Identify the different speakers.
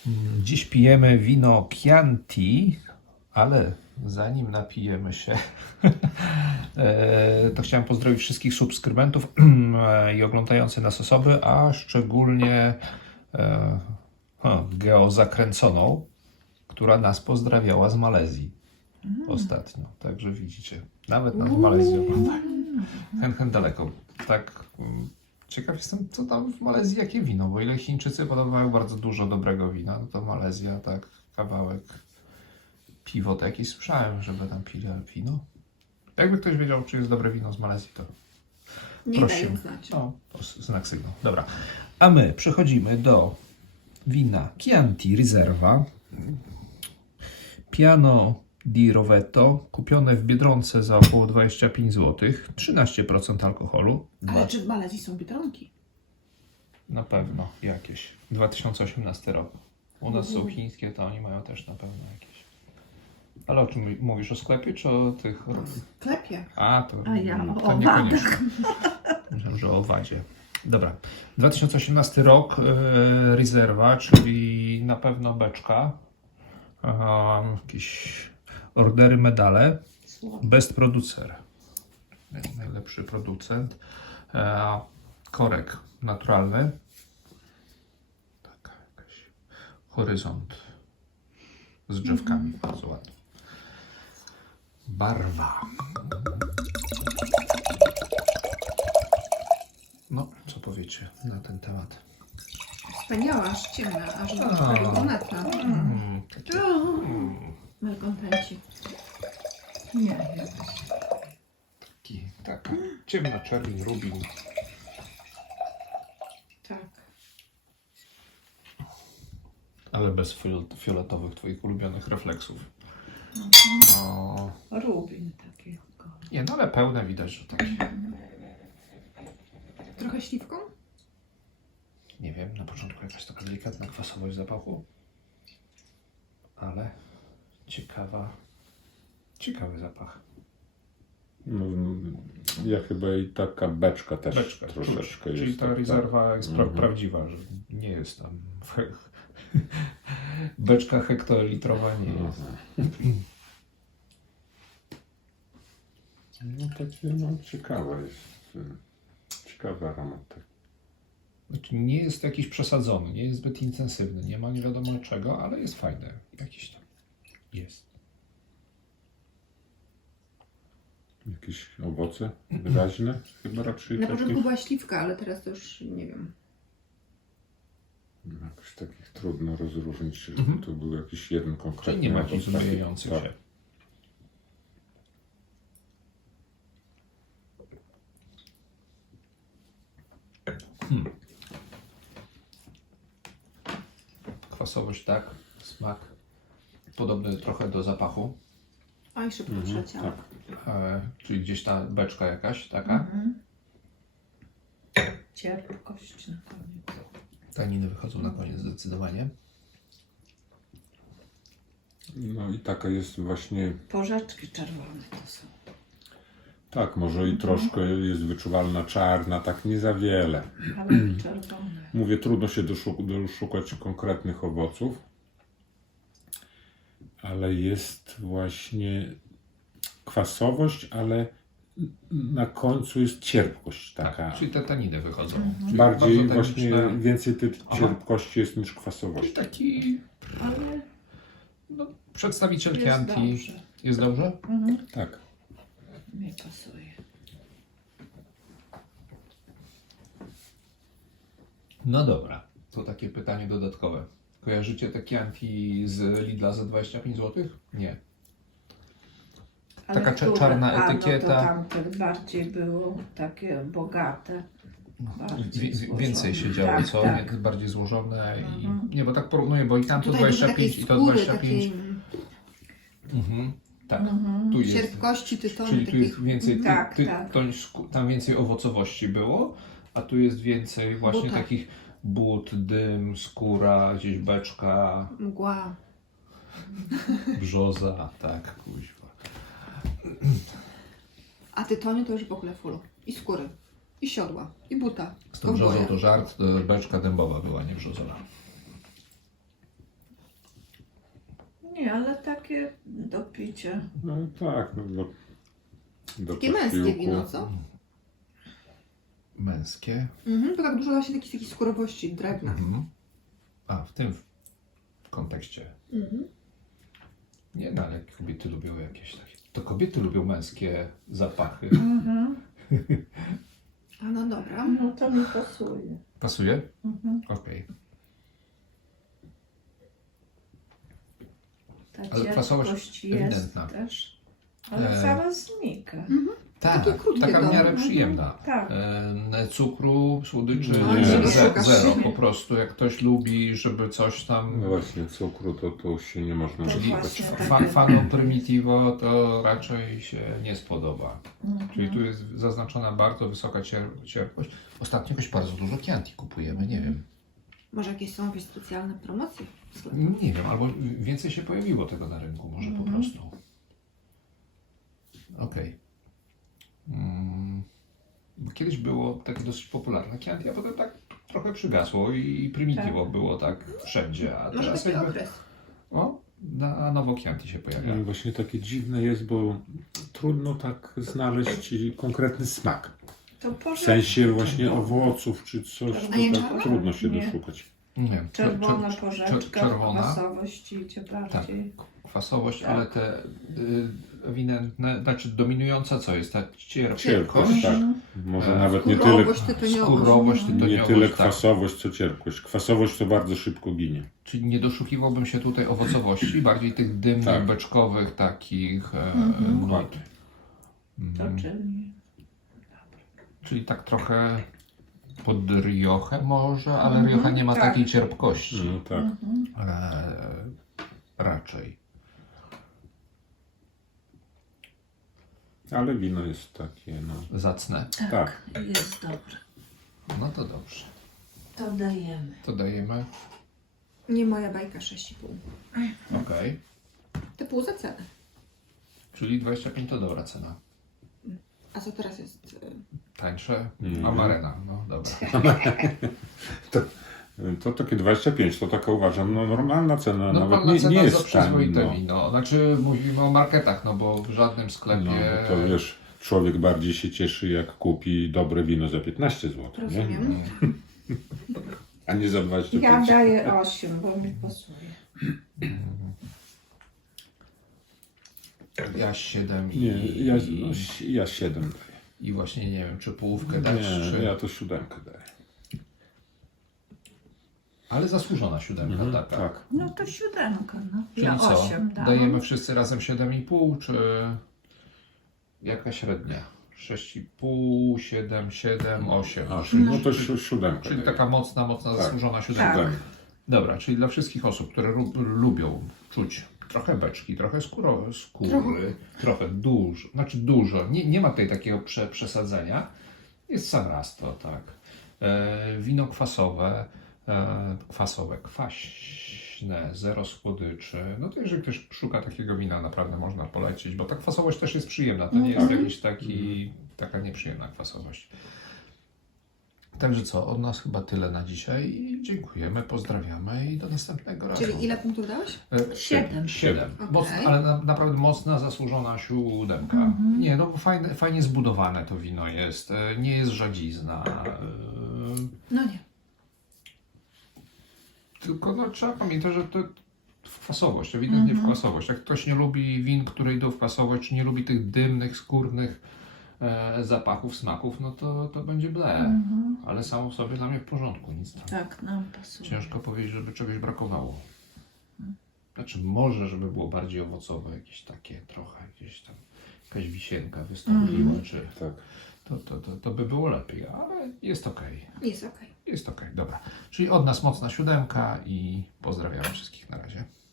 Speaker 1: Dziś pijemy wino Chianti, ale zanim napijemy się, to chciałem pozdrowić wszystkich subskrybentów i oglądających nas osoby, a szczególnie geozakręconą, która nas pozdrawiała z Malezji ostatnio. Także widzicie, nawet nas w Malezji oglądają. Hen daleko. Tak, ciekaw jestem, co tam w Malezji, jakie wino, bo ile Chińczycy podobają bardzo dużo dobrego wina, no to Malezja, tak, kawałek piwo, to jakieś słyszałem, żeby tam pili wino. Jakby ktoś wiedział, czy jest dobre wino z Malezji, to
Speaker 2: Nie
Speaker 1: prosimy.
Speaker 2: dają znać.
Speaker 1: No, to znak sygnał. Dobra. A my przechodzimy do wina Chianti Riserva. Piano di Roveto, kupione w Biedronce za około 25 zł, 13% alkoholu.
Speaker 2: Ale czy w Malezji są biedronki?
Speaker 1: Na pewno jakieś. 2018 rok. U nas są chińskie, to oni mają też na pewno jakieś. Ale o czym mówisz? O sklepie czy o tych...
Speaker 2: W sklepie.
Speaker 1: A, to,
Speaker 2: A ja o
Speaker 1: to niekoniecznie. Myślałem, że o wadzie. Dobra. 2018 rok, Riserva, czyli na pewno beczka. Jakieś ordery, medale. Best producer. Najlepszy producent. Korek naturalny. Taka jakaś horyzont z drzewkami. Bardzo ładnie. Barwa. No, co powiecie na ten temat?
Speaker 2: Wspaniała, aż ciemna, aż
Speaker 1: A.
Speaker 2: brunatna. Malkontenci. Nie,
Speaker 1: Taka ciemna czerwień, rubin.
Speaker 2: tak.
Speaker 1: Ale bez fioletowych twoich ulubionych refleksów. O,
Speaker 2: Rubin takiego.
Speaker 1: nie, no ale pełne widać, że takie.
Speaker 2: Trochę śliwką?
Speaker 1: Nie wiem, na początku jakaś taka delikatna kwasowość zapachu. Ale ciekawy zapach.
Speaker 3: No, ja chyba i taka beczka też
Speaker 1: Beczka,
Speaker 3: troszeczkę
Speaker 1: czyli
Speaker 3: jest.
Speaker 1: ta
Speaker 3: tak,
Speaker 1: rezerwa jest prawdziwa, że nie jest tam beczka hektolitrowa nie jest.
Speaker 3: No takie no, ciekawe jest. Ciekawy aromat. Tak.
Speaker 1: Znaczy nie jest jakiś przesadzony, nie jest zbyt intensywny, nie ma nie wiadomo czego, ale jest fajny. Jakiś tam jest.
Speaker 3: Jakieś owoce wyraźne? Chyba raczej
Speaker 2: Na
Speaker 3: takich.
Speaker 2: początku była śliwka, ale teraz to już nie wiem.
Speaker 3: Jakoś takich trudno rozróżnić, czy to był jakiś jeden konkretny
Speaker 1: Czyli nie ma
Speaker 3: owoc,
Speaker 1: jakichś
Speaker 3: taki-
Speaker 1: zmieniających
Speaker 3: tak.
Speaker 1: się. Kwasowość tak, smak podobny trochę do zapachu,
Speaker 2: Oj, szybko przeleciała.
Speaker 1: czyli gdzieś ta beczka jakaś taka.
Speaker 2: Cierpkość na koniec.
Speaker 1: Taniny wychodzą na koniec zdecydowanie.
Speaker 3: No i taka jest właśnie,
Speaker 2: Porzeczki czerwone to są.
Speaker 3: tak, może i troszkę jest wyczuwalna czarna, tak nie za wiele.
Speaker 2: Ale czerwone.
Speaker 3: Mówię, trudno się doszukać konkretnych owoców, ale jest właśnie kwasowość, ale na końcu jest cierpkość taka.
Speaker 1: Czyli te taniny wychodzą. Czyli
Speaker 3: Bardziej
Speaker 1: bardzo
Speaker 3: właśnie,
Speaker 1: taniczne.
Speaker 3: więcej tej
Speaker 1: Aha.
Speaker 3: cierpkości jest niż
Speaker 1: Czyli
Speaker 3: kwasowości.
Speaker 1: taki
Speaker 2: Ale
Speaker 1: no, przedstawiciel
Speaker 2: jest
Speaker 1: Chianti.
Speaker 2: dobrze.
Speaker 1: Jest dobrze?
Speaker 3: Tak.
Speaker 2: Mi pasuje.
Speaker 1: No dobra, to takie pytanie dodatkowe. Kojarzycie te Chianti z Lidla za 25 zł? Nie.
Speaker 2: Ale
Speaker 1: Taka
Speaker 2: które?
Speaker 1: czarna
Speaker 2: A,
Speaker 1: etykieta.
Speaker 2: No to tamte bardziej było takie bogate. Bardziej
Speaker 1: Więcej się
Speaker 2: złożone.
Speaker 1: działo,
Speaker 2: Tak,
Speaker 1: co?
Speaker 2: tak.
Speaker 1: Nie, bardziej złożone i... Nie, bo tak porównuję, bo i tam to
Speaker 2: Tutaj dużo
Speaker 1: 25
Speaker 2: takiej
Speaker 1: i to
Speaker 2: skóry,
Speaker 1: 25.
Speaker 2: takiej
Speaker 1: Tak, tu jest.
Speaker 2: cierpkości, tytonu,
Speaker 1: Czyli tu jest
Speaker 2: takich...
Speaker 1: więcej,
Speaker 2: Tak, tak.
Speaker 1: tam więcej owocowości było, a tu jest więcej właśnie
Speaker 2: Buta.
Speaker 1: takich but, dym, skóra, gdzieś beczka,
Speaker 2: Mgła.
Speaker 1: brzoza, tak, kuźwa.
Speaker 2: A tytoniu to już w ogóle full. I skóry. I siodła. I buta.
Speaker 1: Z tą brzozą to żart, beczka dębowa była, nie brzozowa.
Speaker 2: Nie, ale takie do picia.
Speaker 3: No tak, no, do
Speaker 4: Takie męskie
Speaker 3: posiłku.
Speaker 4: wino, co?
Speaker 1: Męskie.
Speaker 4: Bo tak dużo właśnie takiej skórowości, drewna.
Speaker 1: Mhm. A, w tym kontekście. Nie, no ale kobiety lubią jakieś takie. To kobiety lubią męskie zapachy.
Speaker 2: Mhm.
Speaker 4: A no dobra.
Speaker 2: No to mi pasuje.
Speaker 1: Pasuje?
Speaker 2: Mhm.
Speaker 1: Okej.
Speaker 2: Ta
Speaker 1: Ale kwasowość
Speaker 2: cierpkość
Speaker 1: ewidentna.
Speaker 2: jest też. Ale
Speaker 1: E,
Speaker 2: zaraz znika.
Speaker 1: Tak,
Speaker 4: Takie krótkie
Speaker 1: taka w
Speaker 4: to.
Speaker 1: miarę
Speaker 2: Mhm.
Speaker 1: przyjemna.
Speaker 2: Tak.
Speaker 1: Cukru, słodyczy,
Speaker 3: No, nie
Speaker 4: doszukasz
Speaker 1: zero.
Speaker 4: się.
Speaker 1: Po prostu jak ktoś lubi, żeby coś tam...
Speaker 3: No właśnie, cukru to się nie można
Speaker 2: To
Speaker 3: nazywać.
Speaker 2: właśnie tak.
Speaker 1: Fanom Primitivo to raczej się nie spodoba.
Speaker 2: Mhm.
Speaker 1: Czyli tu jest zaznaczona bardzo wysoka cierpkość. Ostatnio jakoś bardzo dużo Chianti kupujemy, nie wiem.
Speaker 4: Może jakieś są jakieś specjalne promocje w sklepie?
Speaker 1: Nie wiem, albo więcej się pojawiło tego na rynku, może po prostu. Okej. Bo kiedyś było takie dosyć popularne Chianti, a potem tak trochę przygasło i Primitivo
Speaker 2: Tak.
Speaker 1: było tak wszędzie, a
Speaker 4: Może
Speaker 1: teraz
Speaker 4: taki
Speaker 1: jakby...
Speaker 4: okres.
Speaker 1: O, na nowo Chianti się pojawia.
Speaker 3: Właśnie takie dziwne jest, bo trudno tak znaleźć konkretny smak.
Speaker 2: To
Speaker 3: W
Speaker 2: porzeczka
Speaker 3: sensie właśnie
Speaker 2: czerwona.
Speaker 3: owoców czy coś,
Speaker 4: A nie
Speaker 3: to tak
Speaker 4: czarna?
Speaker 3: trudno się
Speaker 2: Nie.
Speaker 3: doszukać.
Speaker 1: Nie,
Speaker 2: Czerwona porzeczka,
Speaker 1: czerwona.
Speaker 2: kwasowość idzie bardziej.
Speaker 1: Kwasowość,
Speaker 2: Tak.
Speaker 1: ale te ewidentne, znaczy dominująca co jest? Ta
Speaker 3: Cierpkość,
Speaker 1: cierpkość,
Speaker 3: tak.
Speaker 2: Mhm.
Speaker 3: Może
Speaker 1: E,
Speaker 3: nawet nie tyle,
Speaker 4: Skórowość, tytoniowość.
Speaker 1: skórowość,
Speaker 3: nie
Speaker 1: tytoniowość,
Speaker 3: tyle
Speaker 1: tak.
Speaker 3: kwasowość, co cierpkość. Kwasowość to bardzo szybko ginie.
Speaker 1: Czyli nie doszukiwałbym się tutaj owocowości, bardziej tych dymnych,
Speaker 3: Tak.
Speaker 1: beczkowych takich nut.
Speaker 3: Dokładnie.
Speaker 2: To czyli
Speaker 1: Czyli tak trochę pod Riochę może, ale Riocha nie ma
Speaker 2: tak.
Speaker 1: takiej cierpkości.
Speaker 3: No tak.
Speaker 1: Raczej.
Speaker 3: Ale wino jest takie, no.
Speaker 1: Zacne.
Speaker 3: Tak.
Speaker 2: jest dobre.
Speaker 1: No to dobrze.
Speaker 2: To dajemy.
Speaker 1: To dajemy.
Speaker 4: Nie moja bajka 6,5.
Speaker 1: Okej.
Speaker 4: Te pół za cenę.
Speaker 1: Czyli 25 to dobra cena.
Speaker 4: A co teraz jest?
Speaker 1: Tańsze?
Speaker 3: Mhm.
Speaker 1: Amarena, no dobra.
Speaker 3: To takie 25, to taka uważam, no normalna cena, nawet
Speaker 1: Normalna
Speaker 3: nie,
Speaker 1: cena
Speaker 3: nie
Speaker 1: za
Speaker 3: jest
Speaker 1: przyzwoite
Speaker 3: tanio.
Speaker 1: wino. Znaczy mówimy o marketach, no bo w żadnym sklepie...
Speaker 3: No, bo to wiesz, człowiek bardziej się cieszy, jak kupi dobre wino za 15 zł, nie?
Speaker 4: Rozumiem.
Speaker 3: A nie za 25.
Speaker 2: Ja daję 8, bo mi pasuje.
Speaker 1: Ja 7 i...
Speaker 3: Nie, ja 7 daję.
Speaker 1: I właśnie nie wiem, czy połówkę dać,
Speaker 3: Nie,
Speaker 1: czy...
Speaker 3: ja to 7 daję.
Speaker 1: Ale zasłużona siódemka,
Speaker 3: Mhm,
Speaker 1: taka.
Speaker 3: tak.
Speaker 2: No to 7, no.
Speaker 1: Czyli
Speaker 2: Ja
Speaker 1: co?
Speaker 2: 8 dam.
Speaker 1: Dajemy wszyscy razem 7,5, czy jaka średnia? 6,5, 7, 7, 8.
Speaker 3: No to 7
Speaker 1: Czyli
Speaker 3: daję.
Speaker 1: taka mocna, zasłużona siódemka.
Speaker 2: Tak.
Speaker 1: Dobra, czyli dla wszystkich osób, które lubią czuć trochę beczki, trochę skóry, trochę dużo, znaczy dużo, nie ma tutaj takiego przesadzenia, jest sam raz to, tak. Wino kwasowe, kwaśne, zero słodyczy, no to jeżeli ktoś szuka takiego wina, naprawdę można polecić, bo ta kwasowość też jest przyjemna, to nie jest jakiś taka nieprzyjemna kwasowość. Także co, od nas chyba tyle na dzisiaj i dziękujemy, pozdrawiamy i do następnego razu.
Speaker 4: Czyli ile punktów dałeś?
Speaker 2: 7.
Speaker 1: 7.
Speaker 4: Okej.
Speaker 1: Ale naprawdę mocna, zasłużona siódemka. Nie, no bo fajnie zbudowane to wino jest, nie jest żadzizna.
Speaker 4: No nie.
Speaker 1: Tylko no, trzeba pamiętać, że to w kwasowość, ewidentnie w kwasowość. Jak ktoś nie lubi win, które idą w kwasowość, czy nie lubi tych dymnych, skórnych zapachów, smaków, no to będzie ble. Ale samo w sobie dla mnie w porządku, nic tam.
Speaker 2: Tak, nam pasuje.
Speaker 1: Ciężko powiedzieć, żeby czegoś brakowało. Znaczy może, żeby było bardziej owocowe, jakieś takie trochę, gdzieś tam jakaś wisienka wystąpiła, czy
Speaker 3: Tak.
Speaker 1: to by było lepiej, ale jest okej.
Speaker 4: Jest okej.
Speaker 1: Jest okej, dobra. Czyli od nas mocna siódemka i pozdrawiam wszystkich na razie.